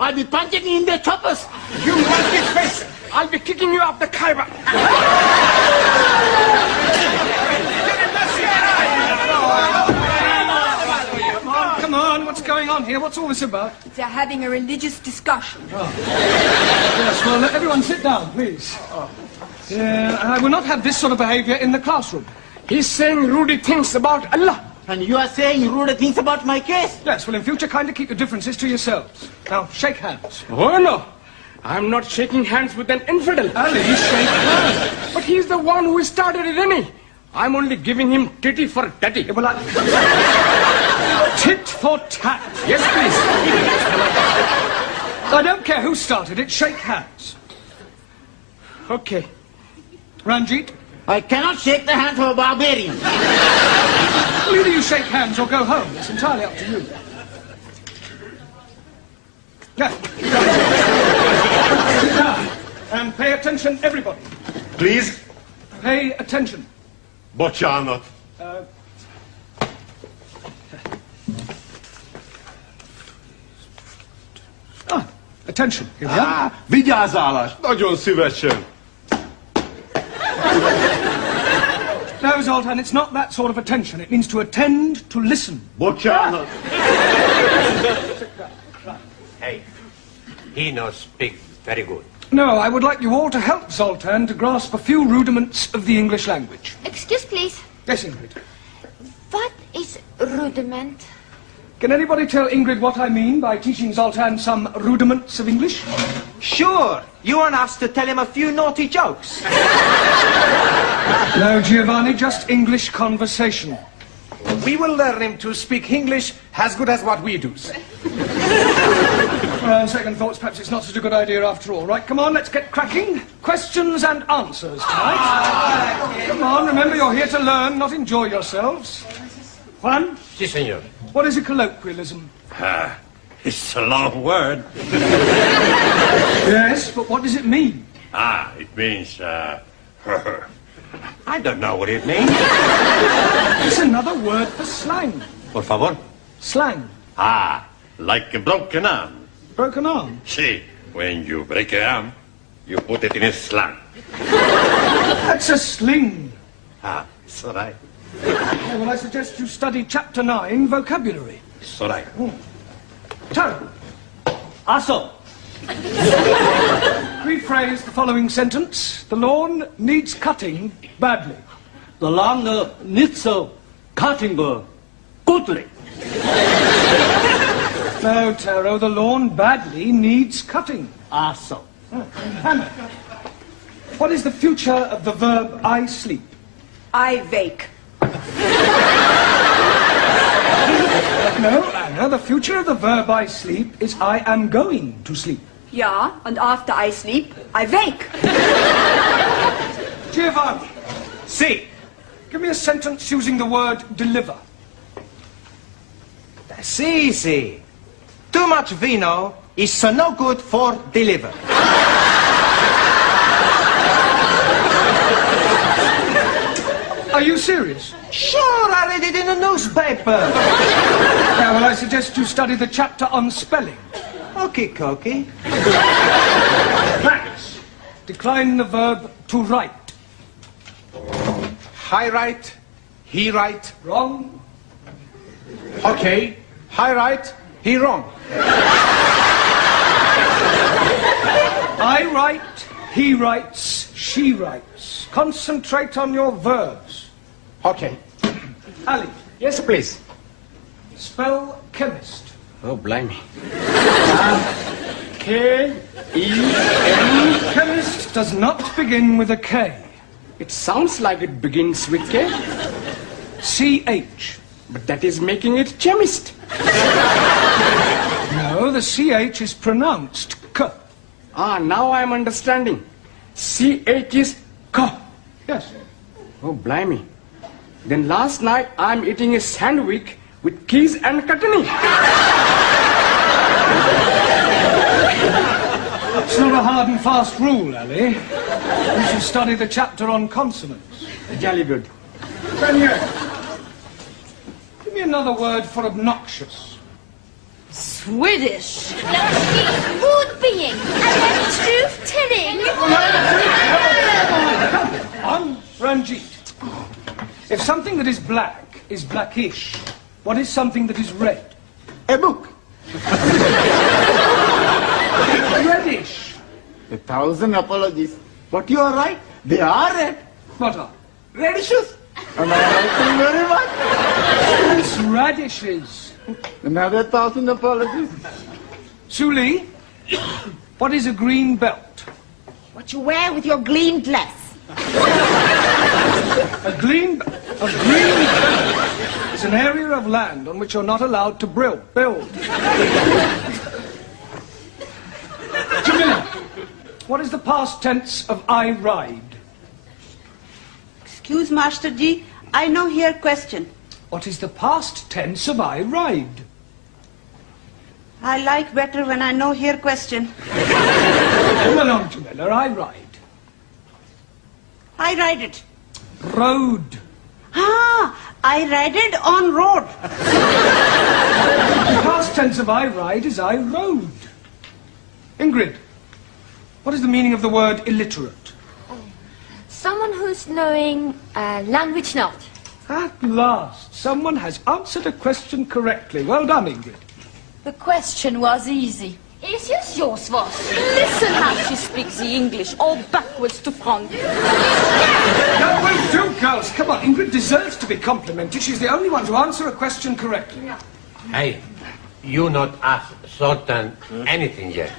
I'll be punching you in the choppers. You monkey's face! I'll be kicking you off the Khyber. Come on, what's going on here? What's all this about? They're having a religious discussion. Oh. Yes, well, let everyone sit down, please. I will not have this sort of behavior in the classroom. He's saying rude things about Allah. And you are saying rude things about my case? Yes, well, in future, kindly keep your differences to yourselves. Now, shake hands. Oh, no. I'm not shaking hands with an infidel. Ali, shake hands. But he's the one who started it, isn't he? I'm only giving him titty for tatty. Yeah, well, tit for tat. Yes, please. I don't care who started it. Shake hands. Okay. Ranjit? I cannot shake the hands of a barbarian. Well, either you shake hands or go home. It's entirely up to you. Yeah. And pay attention, everybody. Please? Pay attention. Bocsánat. Attention. Here we are. Vigyázálás. Nagyon szívesen. No, Zoltan, it's not that sort of attention. It means to attend, to listen. Bocsánat. Hey, he knows speak very good. No, I would like you all to help Zoltan to grasp a few rudiments of the English language. Excuse, please. Yes, Ingrid. What is rudiment? Can anybody tell Ingrid what I mean by teaching Zoltan some rudiments of English? Sure. You want us to tell him a few naughty jokes? No, Giovanni, just English conversation. We will learn him to speak English as good as what we do. Well, on second thoughts, perhaps it's not such a good idea after all. Right, come on, let's get cracking. Questions and answers tonight. Come on, remember you're here to learn, not enjoy yourselves. Juan? Si, senor. What is a colloquialism? It's a long word. Yes, but what does it mean? It means, I don't know what it means. It's another word for slang. Por favor. Slang. Like a broken arm. Broken arm. See, when you break an arm, you put it in a sling. That's a sling. It's all right. Yeah, well, I suggest you study Chapter 9, vocabulary. It's all right. Taro, Also, rephrase the following sentence. The lawn needs cutting badly. the lawn needs cutting goodly. No, Taro, the lawn badly needs cutting. Also, Hannah, what is the future of the verb I sleep? I wake. No, Anna, the future of the verb I sleep is I am going to sleep. Ja, and after I sleep, I wake. Giovanni, see, give me a sentence using the word deliver. that's easy. Too much vino is no good for deliver. Are you serious? Sure, I read it in the newspaper. Yeah, well, I suggest you study the chapter on spelling. Okay, cookie. Max, decline the verb to write. I write, he write. Wrong. Okay, I write, he wrong. I write, he writes, she writes. Concentrate on your verbs. Okay. Ali, Yes, please. spell chemist. Oh, blimey. K-E-M. Chemist does not begin with a K. It sounds like it begins with K, CH. but that is making it chemist. No, the CH is pronounced K. Ah, now I'm understanding. C-H is K. Yes. Oh, blimey. Then last night I'm eating a sandwich with keys and chutney. It's not a hard and fast rule, Ali. You should study the chapter on consonants. Jolly good. Daniel, give me another word for obnoxious. Swedish. Mood being and then truth-telling. On Ranjit. If something that is black is blackish, what is something that is red? A book. Reddish. 1,000 apologies. But you are right. They are red. What are? Radishes. And I like them very much. It's radishes. Another 1,000 apologies. Suli, what is a green belt? What you wear with your green dress. A green belt is an area of land on which you're not allowed to build. Jamila, what is the past tense of I ride? Excuse, Master Ji, I no hear question. What is the past tense of I ride? I like better when I no hear question. Come along, Jamila, I ride. I ride it. Road. Ah, I ride it on road. The past tense of I ride is I rode. Ingrid, what is the meaning of the word illiterate? Someone who's knowing language not. At last, someone has answered a question correctly. Well done, Ingrid. The question was easy. Is yours was? Listen how she speaks the English, all backwards to front. That will do, girls. Come on, Ingrid deserves to be complimented. She's the only one to answer a question correctly. Hey, you not ask Sultan anything yet.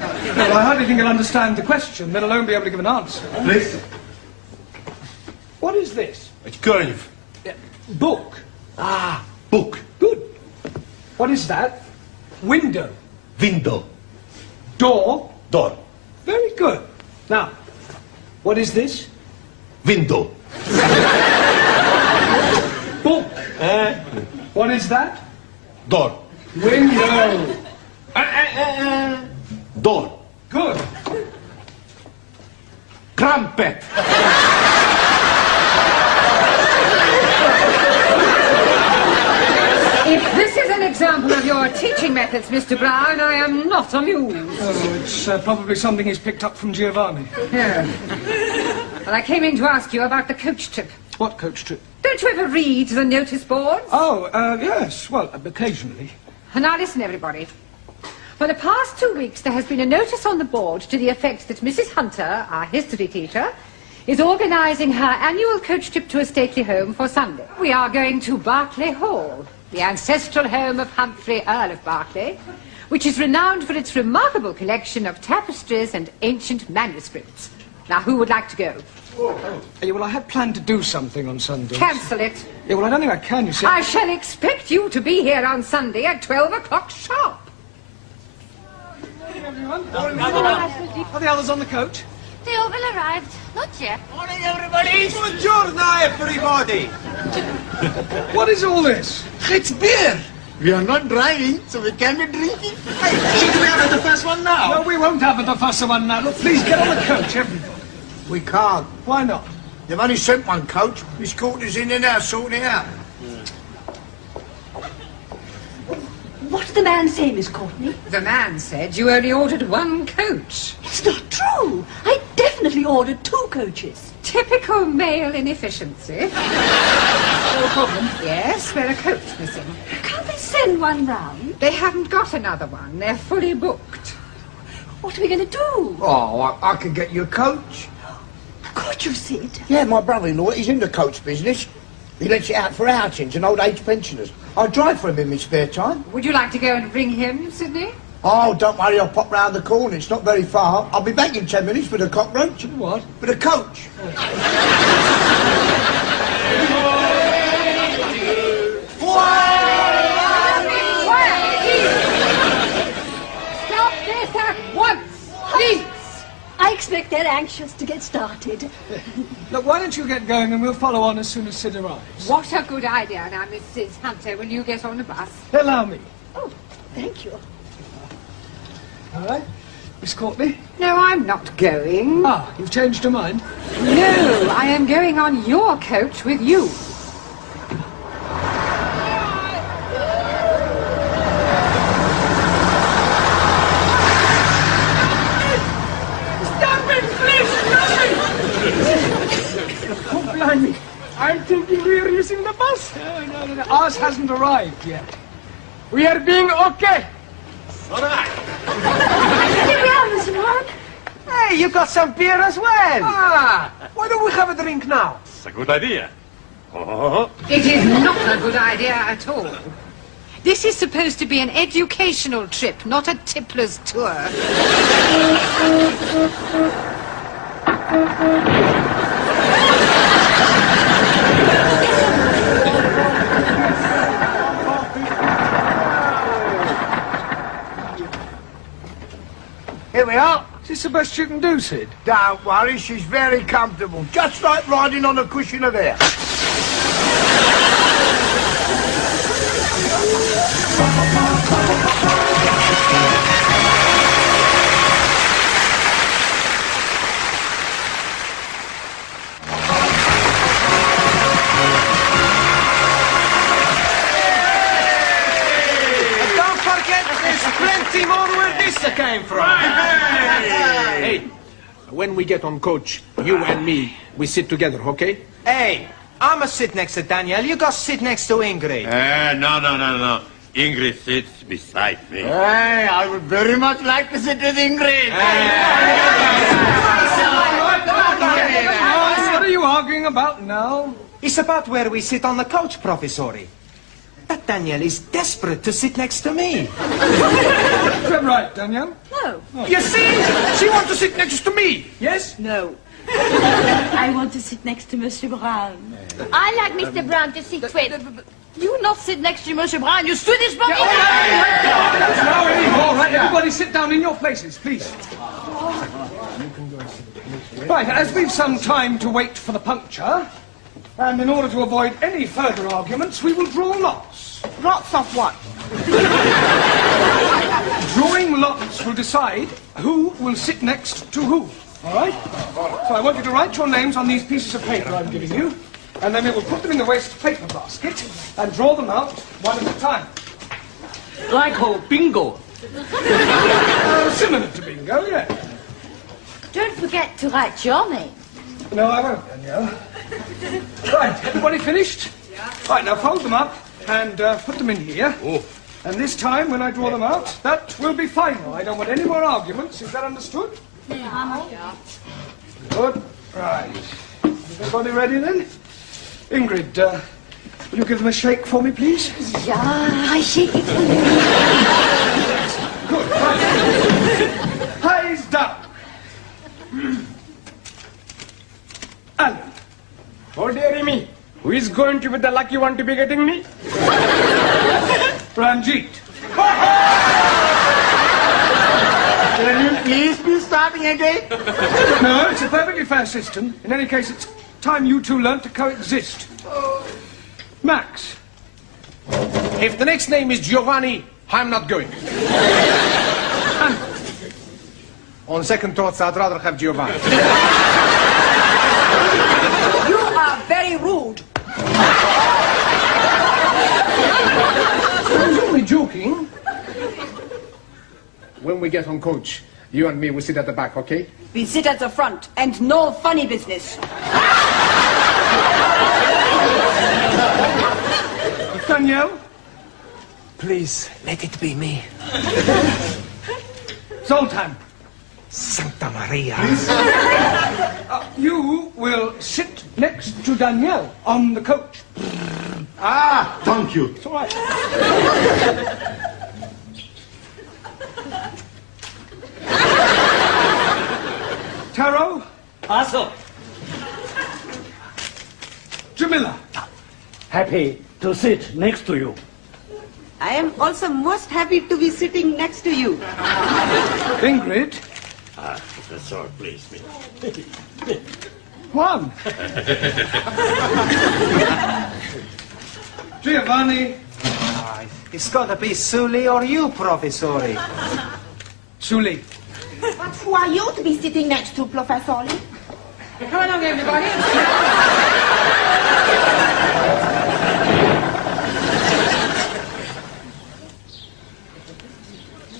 Well, I hardly think he'll understand the question, let alone be able to give an answer. Listen. What is this? It's curve. Book. Ah, book. Good. What is that? Window. Window. Door. Door. Very good. Now, what is this? Window. Book. What is that? Door. Window. Door. Good. Crumpet. If this is an example of your teaching methods, Mr. Brown, I am not amused. Oh, it's probably something he's picked up from Giovanni. Yeah. Well, I came in to ask you about the coach trip. What coach trip? Don't you ever read the notice boards? Oh, yes. Well, occasionally. Now listen, everybody. For the past 2 weeks, there has been a notice on the board to the effect that Mrs. Hunter, our history teacher, is organising her annual coach trip to a stately home for Sunday. We are going to Berkeley Hall, the ancestral home of Humphrey, Earl of Berkeley, which is renowned for its remarkable collection of tapestries and ancient manuscripts. Now, who would like to go? Yeah, well, I had planned to do something on Sunday. Cancel it. Yeah, well, I don't think I can, you see. I shall expect you to be here on Sunday at 12 o'clock sharp. Morning, everyone. Are the others on the coach? They all will arrive. Not yet. Morning, everybody. Buongiorno, everybody. What is all this? It's beer. We are not driving, so we can be drinking. Hey, should we have the first one now? No, we won't have the fuss one now. Look, please get on the coach, everybody. We can't. Why not? They've only sent one coach. Miss Courtney's in there now, sorting it out. What did the man say, Miss Courtney? The man said you only ordered one coach. It's not true. I definitely ordered 2 coaches. Typical male inefficiency. No problem. Yes, we're a coach missing. Can't they send one round? They haven't got another one. They're fully booked. What are we going to do? Oh, I could get you a coach. Could you, Sid? Yeah, my brother-in-law, he's in the coach business. He lets it out for outings and old age pensioners. I drive for him in my spare time. Would you like to go and ring him, Sidney? Oh, don't worry, I'll pop round the corner. It's not very far. I'll be back in 10 minutes with a cockroach. What? With a coach. Stop this at once, please! I expect they're anxious to get started. Look, why don't you get going and we'll follow on as soon as Sid arrives. What a good idea. Now, Mrs. Hunter, will you get on the bus? Allow me. Oh, thank you. All right. Miss Courtney? No, I'm not going. Ah, you've changed your mind? No, I am going on your coach with you. Stop it, please! Stop it! Oh, blimey. I'm thinking we are using the bus. No. Ours hasn't arrived yet. We are being okay. All right. Here we are, Mr. Brown. Hey, you got some beer as well. Ah, why don't we have a drink now? It's a good idea. Oh. It is not a good idea at all. This is supposed to be an educational trip, not a tippler's tour. Here we are. Is this the best you can do, Sid? Don't worry, she's very comfortable. Just like riding on a cushion of air. And don't forget, there's plenty more where this came from. Hey, when we get on coach, you and me, we sit together, okay? Hey, I'ma sit next to Daniel. You go sit next to Ingrid. No. Ingrid sits beside me. Hey, I would very much like to sit with Ingrid. What are you arguing about now? It's about where we sit on the couch, Professori. That Daniel is desperate to sit next to me. Is that right, Danielle? No. You see? She wants to sit next to me. Yes? No. I want to sit next to Monsieur Brown. I like Mr. Brown to sit with. You not sit next to Monsieur Brown, you Swedish monkey! Now anymore, right? Everybody sit down in your places, please. Right, as we've some time to wait for the puncture, and in order to avoid any further arguments, we will draw lots. Lots of what? Drawing lots will decide who will sit next to who. All right? So I want you to write your names on these pieces of paper I'm giving you, and then we will put them in the waste paper basket and draw them out one at a time. Like whole bingo. Similar to bingo, yeah. Don't forget to write your name. No, I won't, Danielle. Right, everybody finished? Yeah. Right, now fold them up and put them in here. Oh. And this time, when I draw them out, that will be final. I don't want any more arguments. Is that understood? Yeah. Good. Right. Everybody ready then? Ingrid, will you give them a shake for me, please? Yeah, I shake it for you. Good. Right. Eyes down. Alan. Oh, dearie me. Who is going to be the lucky one to be getting me? Ranjit. Can you please be starting again? No, it's a perfectly fair system. In any case, it's time you two learnt to coexist. Max. If the next name is Giovanni, I'm not going. On second thoughts, I'd rather have Giovanni. You are very rude. I was only joking. When we get on coach, you and me will sit at the back, okay? We sit at the front, and no funny business. Danielle. Please, let it be me. Zoltan. Santa Maria. You will sit next to Danielle on the coach. Ah, thank you. It's all right. happy to sit next to you. I am also most happy to be sitting next to you. Ingrid? Professor, please. One. Giovanni? It's got to be Sully or you, Professore. Sully. But who are you to be sitting next to, Professor? Come along, everybody.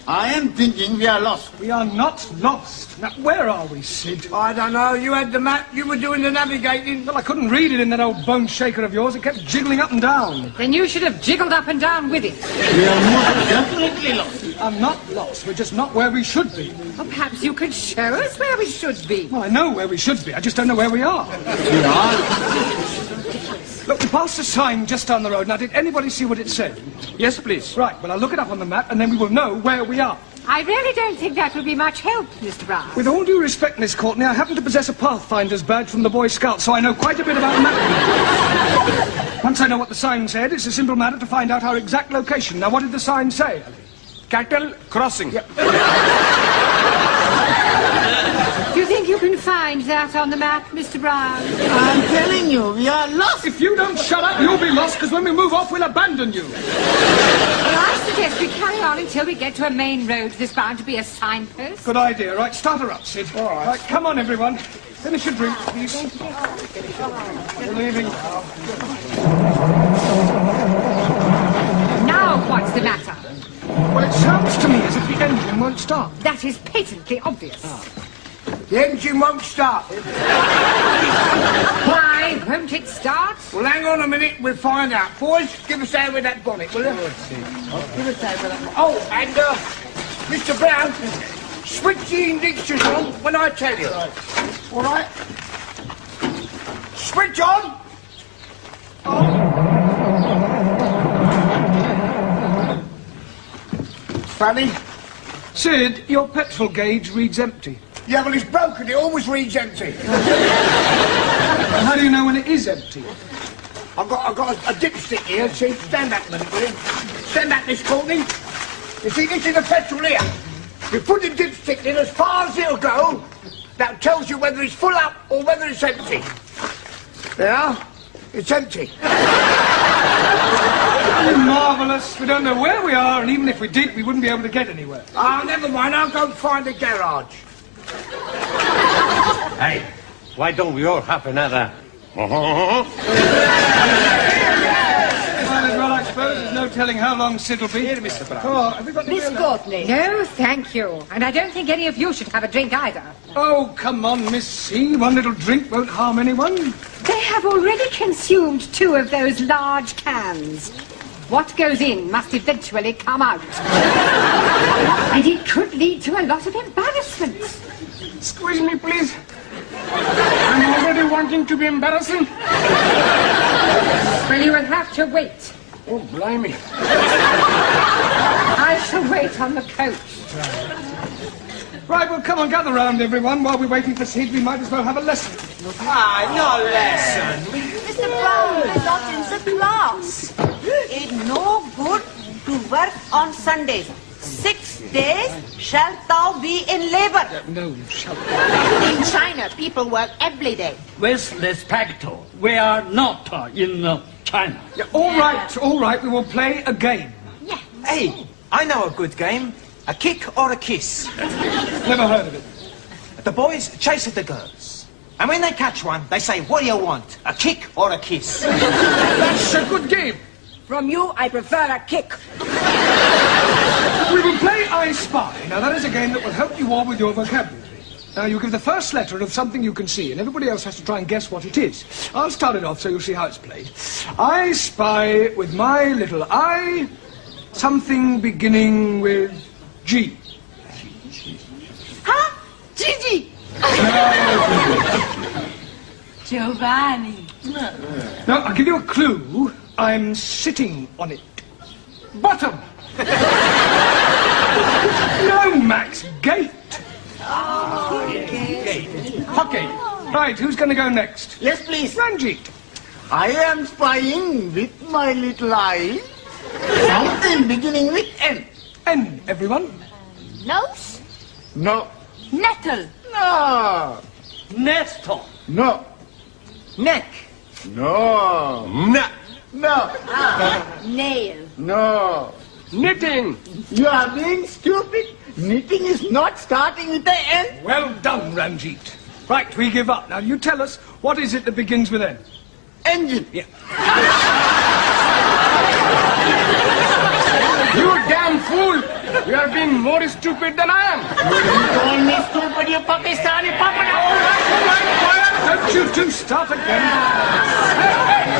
I am thinking we are lost. We are not lost. Now, where are we, Sid? I don't know. You had the map. You were doing the navigating. Well, I couldn't read it in that old bone shaker of yours. It kept jiggling up and down. Then you should have jiggled up and down with it. We are most definitely lost. I'm not lost. We're just not where we should be. Well, perhaps you could show us where we should be. Well, I know where we should be. I just don't know where we are. We are. Look, we passed a sign just down the road. Now, did anybody see what it said? Yes, please. Right, well, I'll look it up on the map, and then we will know where we are. I really don't think that would be much help, Mr. Brown. With all due respect, Miss Courtney, I happen to possess a Pathfinder's badge from the Boy Scouts, so I know quite a bit about mapping. Once I know what the sign said, it's a simple matter to find out our exact location. Now, what did the sign say? Cattle crossing. Yep. Do you think you can find that on the map, Mr. Brown? I'm telling you, we are lost. If you don't shut up, you'll be lost, because when we move off, we'll abandon you. Well, I suggest we carry on until we get to a main road. There's bound to be a signpost. Good idea. Right, start her up, Sid. All right, come on, everyone. Finish your drink, please. We're leaving. Now what's the matter? Well, it sounds to me as if the engine won't start. That is patently obvious. The engine won't start. Why won't it start? Well, hang on a minute. We'll find out. Boys, give us a hand with that bonnet, will you? Give us a hand with that bonnet. Oh, and, Mr. Brown, switch the ignition on when I tell you. All right? Switch on. Funny. Sid, your petrol gauge reads empty. Yeah, well, it's broken. It always reads empty. And how do you know when it is empty? I've got a dipstick here. See, stand back a minute, will you? Stand back, Miss Courtney. You see, this is the petrol here. You put the dipstick in as far as it'll go. That tells you whether it's full up or whether it's empty. There, it's empty. Marvellous. We don't know where we are, and even if we did, we wouldn't be able to get anywhere. Ah, never mind. I'll go and find a garage. Hey, why don't we all have another? Well, I suppose there's no telling how long Sid will be. Here, Mr. Brown. Oh, have we got Miss Courtney. No, thank you. And I don't think any of you should have a drink either. Oh, come on, Miss C. One little drink won't harm anyone. They have already consumed 2 of those large cans. What goes in must eventually come out. And it could lead to a lot of embarrassment. Squeeze me, please. I'm already wanting to be embarrassing. Well, you will have to wait. Oh, blimey. I shall wait on the coach. Right, well, come on, gather round, everyone. While we're waiting for Sid, we might as well have a lesson. Ah, no lesson. Mr. Brown, we're not in the class. It's no good to work on Sundays. 6 days shalt thou be in labor. No, shut up. In China, people work every day. With respect, we are not in China. Yeah, all right, we will play a game. Yeah. Hey, I know a good game. A kick or a kiss. Never heard of it. The boys chase at the girls. And when they catch one, they say, what do you want? A kick or a kiss? That's a good game. From you, I prefer a kick. We will play I Spy. Now, that is a game that will help you all with your vocabulary. Now, you give the first letter of something you can see, and everybody else has to try and guess what it is. I'll start it off so you'll see how it's played. I spy with my little eye something beginning with G. Huh? Gigi! Giovanni. Now, I'll give you a clue. I'm sitting on it. Bottom. No, Max. Gate. Gate. Hockey. Right, who's going to go next? Yes, please. Ranjit. I am spying with my little eye. Something beginning with N. N, everyone. Nose? No. Nettle. No. Nestor. No. Neck. No. Nah. No. Nail. No. Knitting. You are being stupid. Knitting is not starting with the N. Well done, Ranjit. Right, we give up. Now, you tell us, what is it that begins with N? Engine. Yeah. You damn fool! You are being more stupid than I am. You call me stupid, you Pakistani puppet. Don't you two start again.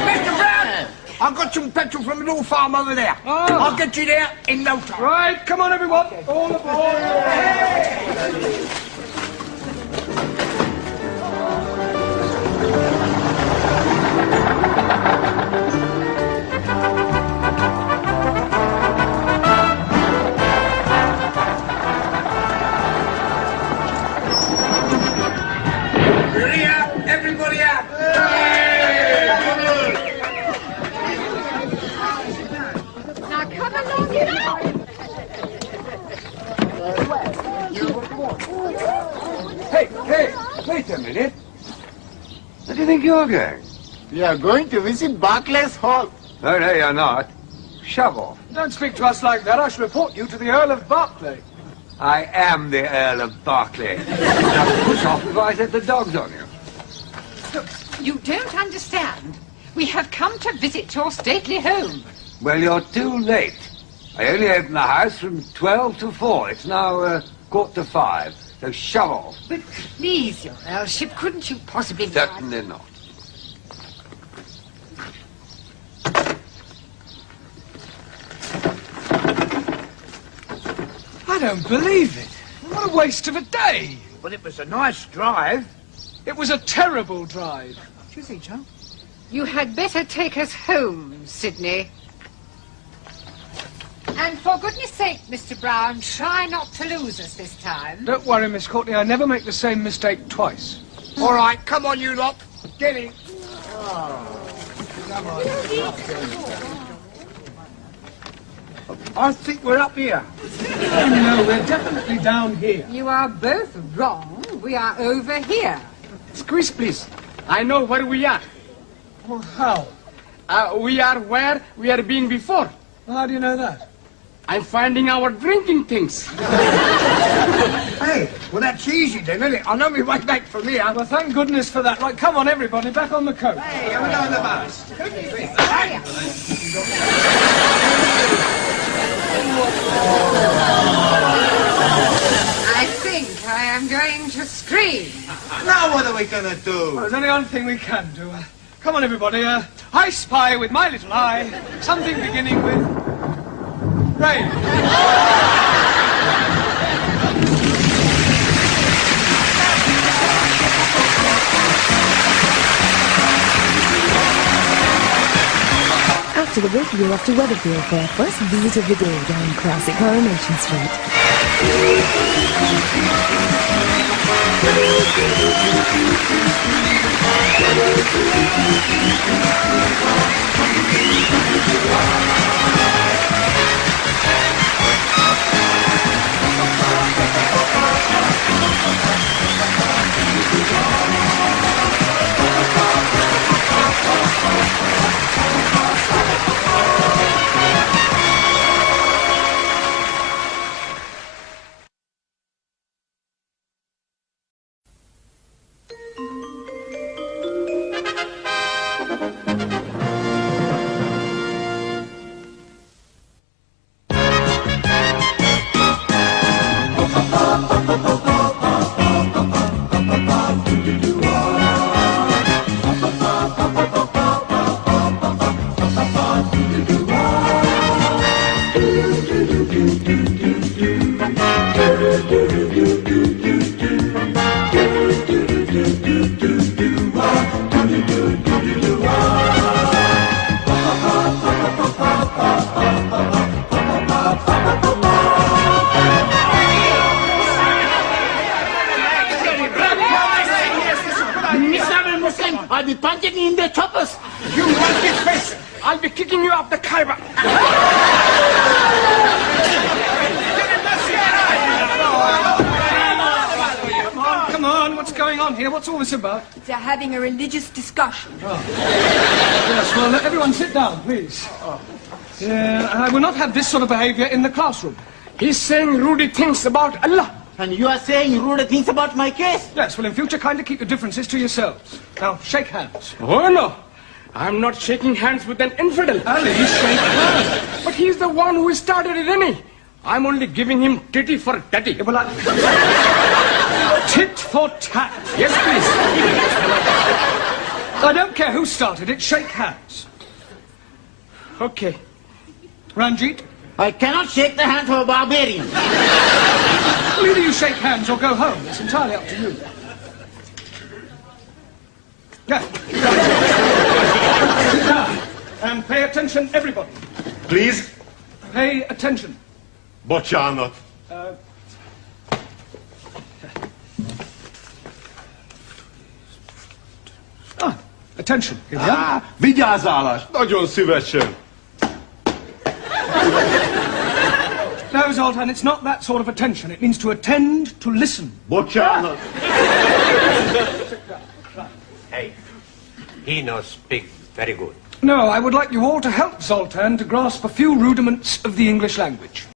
Mr. Brown, I've got some petrol from a little farm over there. I'll get you there in no time. Right, come on, everyone. All aboard. Hurry up, everybody up. Now come along, you know. Hey, wait a minute. Where do you think you're going? We are going to visit Barclays Hall. Oh, no, you're not. Shove off. Don't speak to us like that. I shall report you to the Earl of Berkeley. I am the Earl of Berkeley. Now, push off if I set the dogs on you. Look, you don't understand. We have come to visit your stately home. Well, you're too late. I only open the house from 12 to 4. It's now 4:45. So shove off. But please, your Earlship, couldn't you possibly... Certainly not. I don't believe it. What a waste of a day. But it was a nice drive. It was a terrible drive. What do you think, Joe? You had better take us home, Sidney. And for goodness sake, Mr. Brown, try not to lose us this time. Don't worry, Miss Courtney. I never make the same mistake twice. All right, come on, you lot. Get in. I think we're up here. No, we're definitely down here. You are both wrong. We are over here. Squeeze, please. I know where we are. Well, how? We are where we have been before. How do you know that? I'm finding our drinking things. Hey, well, that's easy then, isn't it? I know my way back from here. Well, thank goodness for that. Right, come on, everybody, back on the coast. Hey, have a go on the bus. I think I am going to scream. Now what are we gonna do? Well, there's only one thing we can do. Come on, everybody. I spy with my little eye something beginning with rain. After the break, we're off to Weatherfield for our first visit of the day down classic Coronation Street. I'll be punching in the choppers. You this face, I'll be kicking you off the Khyber. Come on, what's going on here? What's all this about? They're having a religious discussion. Yes, well, let everyone sit down, please. Yeah, I will not have this sort of behavior in the classroom. He's saying rude things about Allah. And you are saying rude things about my case? Yes, well, in future, kindly keep your differences to yourselves. Now, shake hands. Oh, no. I'm not shaking hands with an infidel. Ali, shake hands. But he's the one who started it, isn't he? I'm only giving him titty for tatty. Yeah, well, tit for tat. Yes, please. I don't care who started it. Shake hands. Okay. Ranjit? I cannot shake the hand of a barbarian. Well, either you shake hands or go home. It's entirely up to you. Yeah. Sit down. And pay attention, everybody. Please? Pay attention. Bocsánat. Attention. Here we are. Vigyázálás. Nagyon szívesen. No, Zoltan, it's not that sort of attention. It means to attend, to listen. Bocsánat. Hey, he knows speak very good. No, I would like you all to help Zoltan to grasp a few rudiments of the English language.